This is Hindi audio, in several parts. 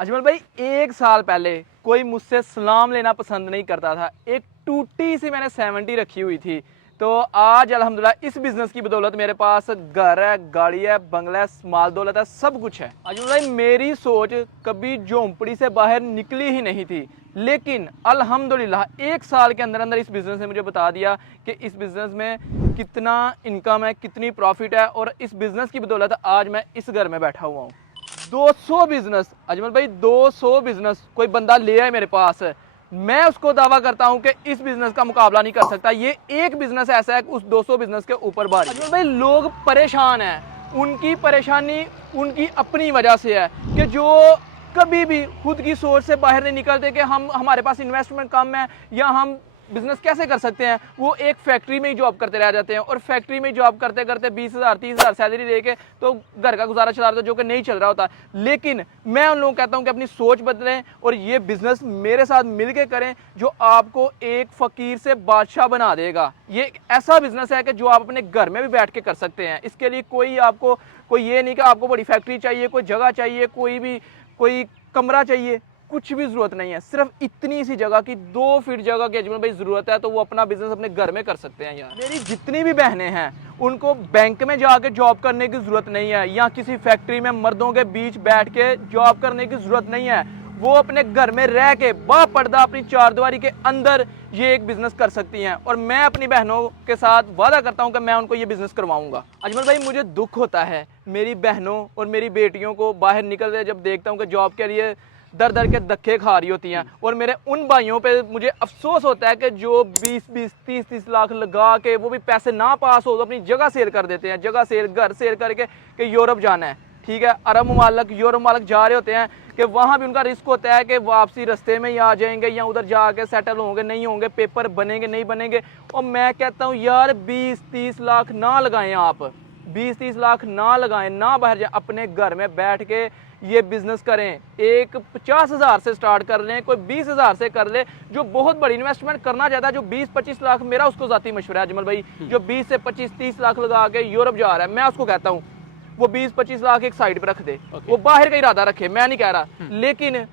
अजमल भाई, एक साल पहले कोई मुझसे सलाम लेना पसंद नहीं करता था। एक टूटी सी मैंने 70 रखी हुई थी। तो आज अल्हम्दुलिल्लाह इस बिज़नेस की बदौलत मेरे पास घर है, गाड़ी है, बंगला है, माल दौलत है, सब कुछ है। अजमल भाई, मेरी सोच कभी झोंपड़ी से बाहर निकली ही नहीं थी, लेकिन अल्हम्दुलिल्लाह एक साल के अंदर अंदर इस बिज़नेस ने मुझे बता दिया कि इस बिज़नेस में कितना इनकम है, कितनी प्रॉफिट है, और इस बिज़नेस की बदौलत आज मैं इस घर में बैठा हुआ हूँ। 200 बिजनेस, अजमल भाई 200 बिजनेस कोई बंदा ले आए मेरे पास, मैं उसको दावा करता हूं कि इस बिजनेस का मुकाबला नहीं कर सकता। ये एक बिजनेस ऐसा है कि उस 200 बिजनेस के ऊपर भारी। अजमल भाई, लोग परेशान हैं, उनकी परेशानी उनकी अपनी वजह से है कि जो कभी भी खुद की सोच से बाहर नहीं निकलते कि हमारे पास इन्वेस्टमेंट कम है या हम बिजनेस कैसे कर सकते हैं। वो एक फैक्ट्री में ही जॉब करते रह जाते हैं और फैक्ट्री में जॉब करते करते 20,000 30,000 सैलरी लेके तो घर का गुजारा चला रहे हैं, जो कि नहीं चल रहा होता। लेकिन मैं उन लोगों को कहता हूं कि अपनी सोच बदलें और ये बिजनेस मेरे साथ मिलके करें, जो आपको एक फकीर से बादशाह बना देगा। ये एक ऐसा बिजनेस है कि जो आप अपने घर में भी बैठ के कर सकते हैं। इसके लिए कोई ये नहीं कि आपको बड़ी फैक्ट्री चाहिए, कोई जगह चाहिए, कोई कमरा चाहिए, कुछ भी जरूरत नहीं है। सिर्फ इतनी सी जगह की 2 फीट जगह की अजमल भाई जरूरत है, तो वो अपना बिजनेस अपने घर में कर सकते हैं। यार, मेरी जितनी भी बहनें हैं उनको बैंक में जाके जॉब करने की जरूरत नहीं है या किसी फैक्ट्री में मर्दों के बीच बैठ के जॉब करने की जरूरत नहीं है। वो अपने घर में रह के बापर्दा अपनी चारदीवारी के अंदर ये एक बिजनेस कर सकती हैं, और मैं अपनी बहनों के साथ वादा करता हूं कि मैं उनको ये बिजनेस करवाऊंगा। अजमल भाई, मुझे दुख होता है मेरी बहनों और मेरी बेटियों को बाहर निकलते जब देखता हूं कि जॉब के लिए दर दर के धक्के खा रही होती हैं, और मेरे उन भाइयों पे मुझे अफसोस होता है कि जो 20-20 30-30 लाख लगा के वो भी पैसे ना पास हो तो अपनी जगह सेल कर देते हैं। जगह सेल, घर सेल करके कि यूरोप जाना है, ठीक है, अरब ममालक, यूरोप ममालक जा रहे होते हैं कि वहाँ भी उनका रिस्क होता है कि वापसी रास्ते में ही आ जाएंगे या उधर जाके सेटल होंगे, नहीं होंगे, पेपर बनेंगे नहीं बनेंगे। और मैं कहता हूँ यार 20-30 लाख ना लगाएं, आप 20-30 लाख ना लगाएं, ना बाहर जाए, अपने घर में बैठ के ये बिजनेस करें। एक 50,000 से स्टार्ट कर लें, कोई 20,000 से कर ले। जो बहुत बड़ी इन्वेस्टमेंट करना चाहता है, जो 20-25 लाख, मेरा उसको जाती मशवरा है अजमल भाई, जो 20 से 25-30 लाख लगा के यूरोप जा रहा है, मैं उसको कहता हूँ वो 20-25 लाख एक साइड पे रख दे। वो बाहर का इरादा रखे, मैं नहीं कह रहा, लेकिन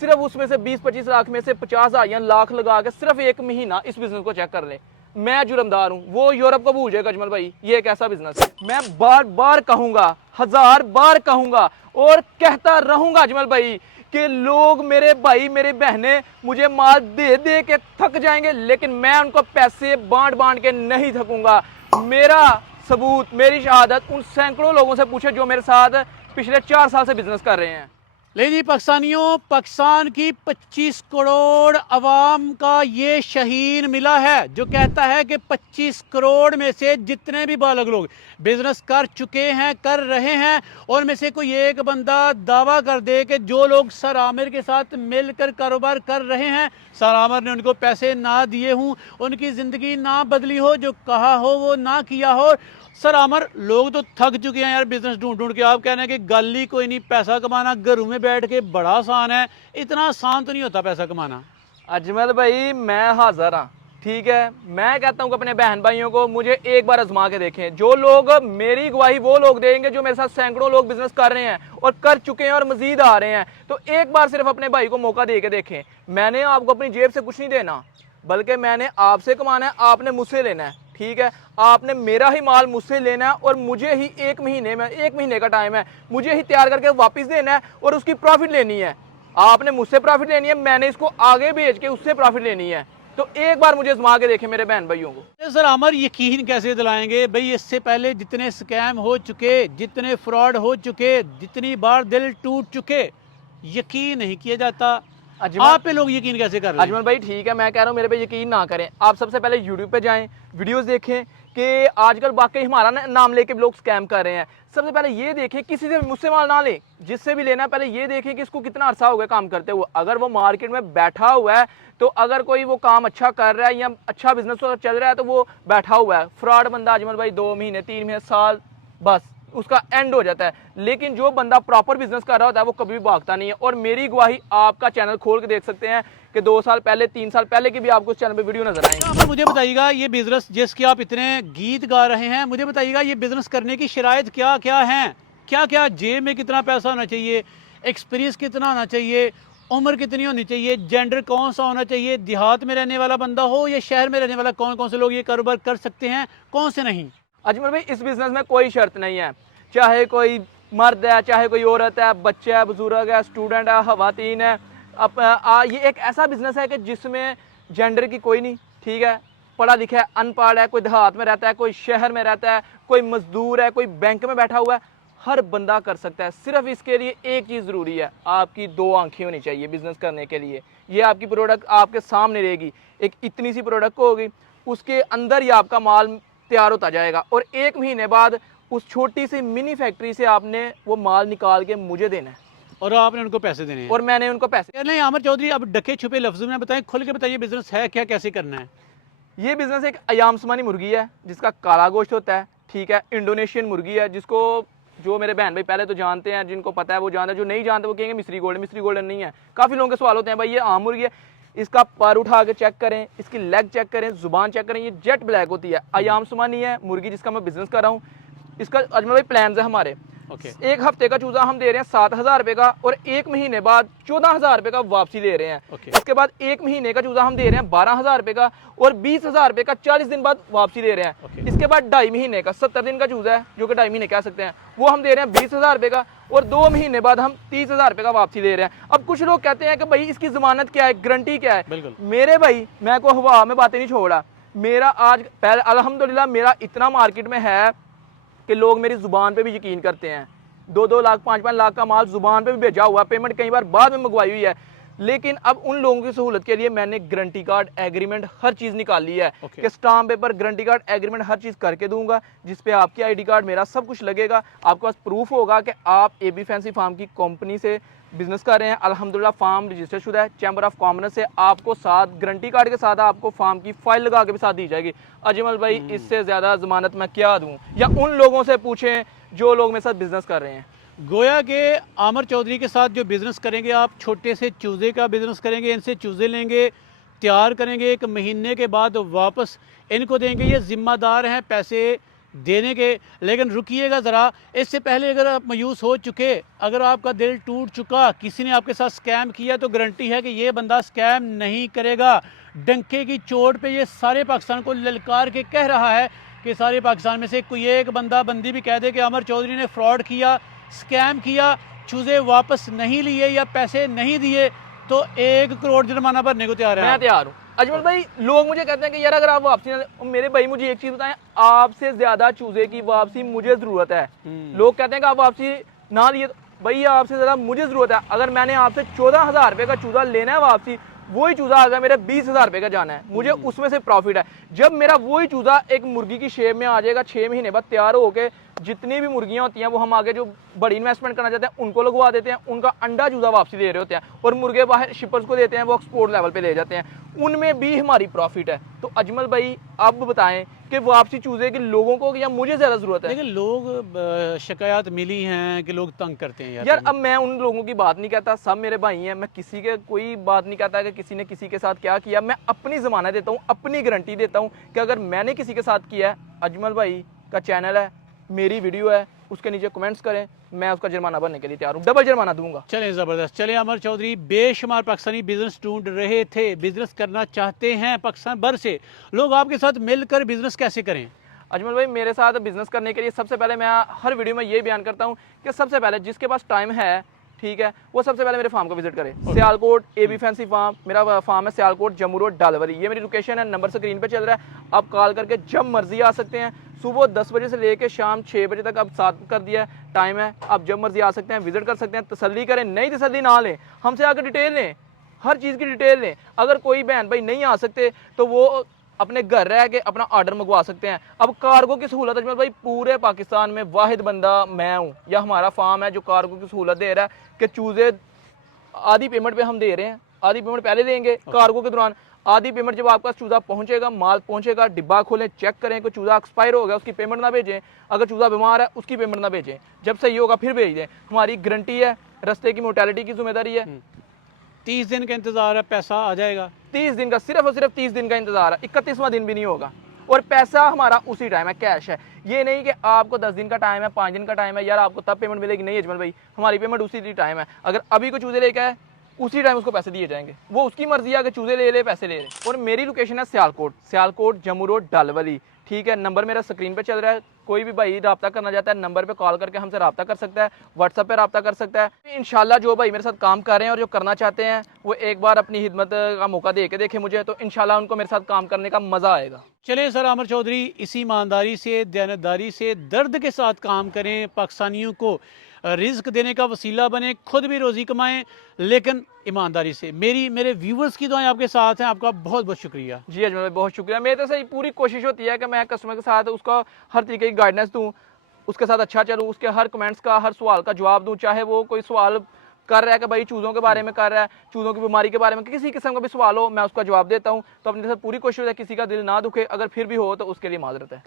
सिर्फ उसमें से 20-25 लाख में से 50,000 या लाख लगा के सिर्फ एक महीना इस बिजनेस को चेक कर ले। मैं जुर्मदार हूं, वो यूरोप को भूल जाएगा अजमल भाई। ये एक ऐसा बिजनेस है, मैं बार बार कहूंगा, 1000 बार कहूंगा और कहता रहूंगा अजमल भाई कि लोग, मेरे भाई मेरे बहनें मुझे माल दे दे के थक जाएंगे, लेकिन मैं उनको पैसे बांट बांट के नहीं थकूंगा। मेरा सबूत, मेरी शहादत उन सैकड़ों लोगों से पूछे जो मेरे साथ पिछले 4 साल से बिजनेस कर रहे हैं। ले जी पाकिस्तानियों, पाकिस्तान की 25 करोड़ अवाम का ये शहीन मिला है जो कहता है कि 25 करोड़ में से जितने भी बालग लोग बिजनेस कर चुके हैं, कर रहे हैं, और में से कोई एक बंदा दावा कर दे कि जो लोग सर आमिर के साथ मिलकर कारोबार कर रहे हैं, सर आमिर ने उनको पैसे ना दिए हों, उनकी ज़िंदगी ना बदली हो, जो कहा हो वो ना किया हो। सर आमर, लोग तो थक चुके हैं यार बिजनेस ढूंढ ढूंढ के। आप कह रहे हैं कि गल ही कोई नहीं, पैसा कमाना घरों में बैठ के बड़ा आसान है। इतना आसान तो नहीं होता पैसा कमाना। अजमल भाई, मैं हाजिर हाँ, ठीक है। मैं कहता हूँ कि अपने बहन भाइयों को मुझे एक बार आजमा के देखें। जो लोग, मेरी गवाही वो लोग देंगे जो मेरे साथ सैकड़ों लोग बिजनेस कर रहे हैं और कर चुके हैं और मजीद आ रहे हैं। तो एक बार सिर्फ अपने भाई को मौका दे के देखें। मैंने आपको अपनी जेब से कुछ नहीं देना, बल्कि मैंने आपसे कमाना है, आपने मुझसे लेना है, ठीक है। आपने मेरा ही माल मुझसे लेना है और मुझे ही 1 महीने का टाइम है, मुझे ही तैयार करके वापस देना है और उसकी प्रॉफिट लेनी है। आपने मुझसे प्रॉफिट लेनी है, मैंने इसको आगे भेज के उससे प्रॉफिट लेनी है। तो एक बार मुझे आजमा के देखें मेरे बहन भाइयों को। सर आमर, यकीन कैसे दिलाएंगे भाई? इससे पहले जितने स्कैम हो चुके, जितने फ्रॉड हो चुके, जितनी बार दिल टूट चुके, यकीन नहीं किया जाता। आप पे लोग यकीन कैसे कर रहे हैं? अजमल भाई ठीक है, मैं कह रहा हूँ मेरे पे यकीन ना करें। आप सबसे पहले यूट्यूब पे जाएं, वीडियोस देखें कि आजकल वाकई हमारा नाम लेके लोग स्कैम कर रहे हैं। सबसे पहले ये देखें, किसी से मुझसे माल ना लें, जिससे भी लेना है पहले ये देखें कि इसको कितना अरसा हो गया काम करते हुए। अगर वो मार्केट में बैठा हुआ है, तो अगर कोई वो काम अच्छा कर रहा है या अच्छा बिजनेस चल रहा है, तो वो बैठा हुआ है। फ्रॉड बंदा अजमल भाई 2 महीने 3 महीने साल बस उसका एंड हो जाता है। लेकिन जो बंदा प्रॉपर बिजनेस कर रहा होता है वो कभी भी भागता नहीं है। और मेरी गवाही, आपका चैनल खोल के देख सकते हैं कि 2 साल पहले, 3 साल पहले की भी आपको उस चैनल पे वीडियो नजर आएंगे। मुझे बताइएगा, ये बिजनेस जिसके आप इतने गीत गा रहे हैं, मुझे बताइएगा ये बिजनेस करने की शराइत क्या क्या हैं? क्या क्या जेब में कितना पैसा होना चाहिए? एक्सपीरियंस कितना होना चाहिए, उम्र कितनी होनी चाहिए, जेंडर कौन सा होना चाहिए, देहात में रहने वाला बंदा हो या शहर में रहने वाला, कौन कौन से लोग ये कारोबार कर सकते हैं, कौन से नहीं? अजमल भाई, इस बिजनेस में कोई शर्त नहीं है, चाहे कोई मर्द है, चाहे कोई औरत है, बच्चा है, बुजुर्ग है, स्टूडेंट है, खवातीन है। ये एक ऐसा बिजनेस है कि जिसमें जेंडर की कोई नहीं, ठीक है, पढ़ा लिखा है, अनपढ़ है, कोई देहात में रहता है, कोई शहर में रहता है, कोई मजदूर है, कोई बैंक में बैठा हुआ है, हर बंदा कर सकता है। सिर्फ इसके लिए एक चीज़ ज़रूरी है, आपकी 2 आंखें होनी चाहिए बिजनेस करने के लिए। ये आपकी प्रोडक्ट आपके सामने रहेगी, एक इतनी सी प्रोडक्ट होगी, उसके अंदर ही आपका माल तैयार होता जाएगा और 1 महीने बाद उस छोटी सी मिनी फैक्ट्री से आपने वो माल निकाल के मुझे देना है और आपने उनको पैसे देने हैं। और मैंने उनको पैसे। नहीं आमिर चौधरी, अब ढके छुपे लफ्जों में बताएं, खुल के बताइए बिजनेस है क्या, कैसे करना है? ये बिजनेस एक अयाम समानी मुर्गी है जिसका काला गोश्त होता है, ठीक है, इंडोनेशियन मुर्गी है, जिसको जो मेरे बहन भाई पहले तो जानते हैं, जिनको पता है वो जानते हैं, जो नहीं जानते वो कहेंगे मिस्री गोल्डन। मिस्री गोल्डन नहीं है। काफ़ी लोगों के सवाल होते हैं, भाई ये आम मुर्गी है, इसका पर उठा के चेक करें, इसकी लेग चेक करें, जुबान चेक करें, ये जेट ब्लैक होती है। अयाम समानी है मुर्गी जिसका मैं बिजनेस कर रहा हूँ। इसका अजमल भाई प्लान है हमारे, एक हफ्ते का चूजा हम दे रहे हैं 7,000 रुपए का और 1 महीने बाद 14,000 रुपए का वापसी ले रहे हैं। इसके बाद 1 महीने का चूजा हम दे रहे हैं 12,000 रुपए का और 20,000 रुपए का 40 दिन बाद वापसी ले रहे हैं। इसके बाद 2.5 महीने का 70 दिन का चूजा है, जो कि 2.5 महीने कह सकते हैं, वो हम दे रहे हैं 20,000 रुपए का और 2 महीने बाद हम 30,000 रुपए का वापसी ले रहे हैं। अब कुछ लोग कहते हैं कि भाई इसकी जमानत क्या है, गारंटी क्या है? मेरे भाई, मैं को हवा में बातें नहीं छोड़ा। मेरा आज पहले अल्हम्दुलिल्लाह मेरा इतना मार्केट में है कि लोग मेरी जुबान पे भी यकीन करते हैं। 2-2 लाख 5-5 लाख का माल जुबान पे भी भेजा हुआ, पेमेंट कई बार बाद में मंगवाई हुई है। लेकिन अब उन लोगों की सहूलत के लिए मैंने गारंटी कार्ड एग्रीमेंट हर चीज़ निकाली है कि stamp paper, guarantee card, agreement हर चीज़ करके दूंगा, जिस पे आपकी आईडी कार्ड, मेरा सब कुछ लगेगा। आपके पास प्रूफ होगा कि आप AB फैंसी फार्म की कंपनी से बिजनेस कर रहे हैं। अल्हम्दुलिल्लाह फार्म रजिस्टर शुदा है, चैम्बर ऑफ कॉमर्स से। आपको साथ गारंटी कार्ड के साथ आपको फार्म की फाइल लगा के भी साथ दी जाएगी। अजमल भाई, इससे ज़्यादा जमानत मैं क्या दूँ? या उन लोगों से पूछें जो लोग मेरे साथ बिजनेस कर रहे हैं। गोया के आमिर चौधरी के साथ जो बिज़नेस करेंगे आप, छोटे से चूज़े का बिज़नेस करेंगे, इनसे चूज़े लेंगे, तैयार करेंगे, 1 महीने के बाद वापस इनको देंगे। ये ज़िम्मेदार हैं पैसे देने के। लेकिन रुकिएगा ज़रा, इससे पहले अगर आप मायूस हो चुके, अगर आपका दिल टूट चुका, किसी ने आपके साथ स्कैम किया, तो गारंटी है कि ये बंदा स्कैम नहीं करेगा। डंके की चोट पे ये सारे पाकिस्तान को ललकार के कह रहा है कि सारे पाकिस्तान में से कोई एक बंदा, बंदी भी कह दे कि आमिर चौधरी ने फ्रॉड किया, स्कैम किया, चूजे वापस नहीं लिए या पैसे नहीं दिए, तो 1 करोड़ जुर्माना भरने को तैयार है। मैं तैयार हूँ। अजमल भाई, लोग मुझे कहते हैं कि यार अगर आप वापसी ना, मेरे भाई मुझे एक चीज़ बताएं, आपसे ज़्यादा चूजे की वापसी मुझे ज़रूरत है। लोग कहते हैं कि आप वापसी ना दिए, भाई आपसे ज़्यादा मुझे ज़रूरत है। अगर मैंने आपसे 14,000 रुपये का चूजा लेना है वापसी, वही चूजा अगर मेरे 20,000 रुपये का जाना है, मुझे उसमें से प्रॉफिट है। जब मेरा वही चूजा एक मुर्गी की शेप में आ जाएगा, 6 महीने बाद तैयार होके, जितनी भी मुर्गियां होती हैं वो हम आगे जो बड़ी इन्वेस्टमेंट करना चाहते हैं उनको लगवा देते हैं, उनका अंडा चूजा वापसी दे रहे होते हैं और मुर्गे बाहर शिपर्स को देते हैं, वो एक्सपोर्ट लेवल पे ले जाते हैं, उनमें भी हमारी प्रॉफिट है। तो अजमल भाई, अब बताएं कि वापसी चूजे के लोगों को या मुझे ज़्यादा ज़रूरत है? लेकिन लोग शिकायत मिली हैं कि लोग तंग करते हैं यार अब मैं उन लोगों की बात नहीं कहता, सब मेरे भाई हैं, मैं किसी के कोई बात नहीं कहता कि किसी ने किसी के साथ क्या किया। मैं अपनी ज़मानत देता हूँ, अपनी गारंटी देता हूँ कि अगर मैंने किसी के साथ किया है, अजमल भाई का चैनल है, मेरी वीडियो है, उसके नीचे कमेंट्स करें, मैं उसका जुर्माना भरने के लिए तैयार हूँ, डबल जुर्माना दूंगा। चलें, ज़बरदस्त। चलें, आमिर चौधरी बेशुमार पाकिस्तानी बिजनेस ढूंढ रहे थे, बिजनेस करना चाहते हैं पाकिस्तान भर से, लोग आपके साथ मिलकर बिजनेस कैसे करें? अजमल भाई, मेरे साथ बिजनेस करने के लिए सबसे पहले मैं हर वीडियो में ये बयान करता हूँ कि सबसे पहले जिसके पास टाइम है, ठीक है, वो सबसे पहले मेरे फार्म को विजिट करें। सियालकोट AB फैंसी फार्म, मेरा फार्म है सियालकोट जम्मू रोड डालवरी, ये मेरी लोकेशन है, नंबर स्क्रीन पे चल रहा है। आप कॉल करके जब मर्जी आ सकते हैं। सुबह 10 बजे से लेकर शाम 6 बजे तक, अब 7 कर दिया है टाइम है, आप जब मर्जी आ सकते हैं, विजिट कर सकते हैं, तसल्ली करें, नई तसल्ली ना लें, हमसे आकर डिटेल लें, हर चीज़ की डिटेल लें। अगर कोई बहन भाई नहीं आ सकते तो वो अपने घर रह के अपना ऑर्डर मंगवा सकते हैं। अब कार्गो की सहूलत अजमल भाई, पूरे पाकिस्तान में वाहिद बंदा मैं हूँ या हमारा फार्म है जो कार्गो की सहूलत दे रहा है कि चूज़े आधी पेमेंट पे हम दे रहे हैं, आधी पेमेंट पहले देंगे कार्गो के दौरान, आधी पेमेंट जब आपका चूज़ा पहुंचेगा, माल पहुंचेगा, डिब्बा खोलें, चेक करें कि चूज़ा एक्सपायर हो गया, उसकी पेमेंट ना भेजें। अगर चूज़ा बीमार है उसकी पेमेंट ना भेजें, जब सही होगा फिर भेज दें। हमारी गारंटी है, रस्ते की मोर्टेलिटी की जिम्मेदारी है। 30 दिन का इंतज़ार है, पैसा आ जाएगा। 30 दिन का, सिर्फ और सिर्फ 30 दिन का इंतजार है, 31वां दिन भी नहीं होगा। और पैसा हमारा उसी टाइम है, कैश है। ये नहीं कि आपको 10 दिन का टाइम है, 5 दिन का टाइम है, यार आपको तब पेमेंट मिलेगी, नहीं अजमल भाई हमारी पेमेंट उसी टाइम है। अगर अभी को चूजे लेके आए उसी टाइम उसको पैसे दिए जाएंगे, वो उसकी मर्जी है, अगर चूजे ले ले पैसे ले ले। और मेरी लोकेशन है सियालकोट जम्मू रोड डलवली, ठीक है। नंबर मेरा स्क्रीन पे चल रहा है, कोई भी भाई रब्ता करना चाहता है नंबर पे कॉल करके हमसे रब्ता कर सकता है, व्हाट्सएप पे रब्ता कर सकता है। इंशाल्लाह जो भाई मेरे साथ काम कर रहे हैं और जो करना चाहते हैं वो एक बार अपनी हिदमत का मौका दे के देखे मुझे, तो इंशाल्लाह उनको मेरे साथ काम करने का मज़ा आएगा। चलें सर आमिर चौधरी, इसी ईमानदारी से, दयानतदारी से, दर्द के साथ काम करें, पाकिस्तानियों को रिज्क देने का वसीला बने, खुद भी रोज़ी कमाएं, लेकिन ईमानदारी से। मेरे व्यूवर्स की दुआएं आपके साथ हैं। आपका बहुत बहुत शुक्रिया। जी अजमल भाई बहुत शुक्रिया। मेरी तो सही पूरी कोशिश होती है कि मैं कस्टमर के साथ उसका हर तरीके की गाइडेंस दूँ, उसके साथ अच्छा चलूँ, उसके हर कमेंट्स का, हर सवाल का जवाब दूँ। चाहे वो कोई सवाल कर रहा है कि भाई चूज़ों के बारे में कर रहा है, चूज़ों की बीमारी के बारे में, किसी किस्म का भी सवाल हो मैं उसका जवाब देता हूँ। तो अपने साथ पूरी कोशिश है किसी का दिल ना दुखे, अगर फिर भी हो तो उसके लिए माजरत है।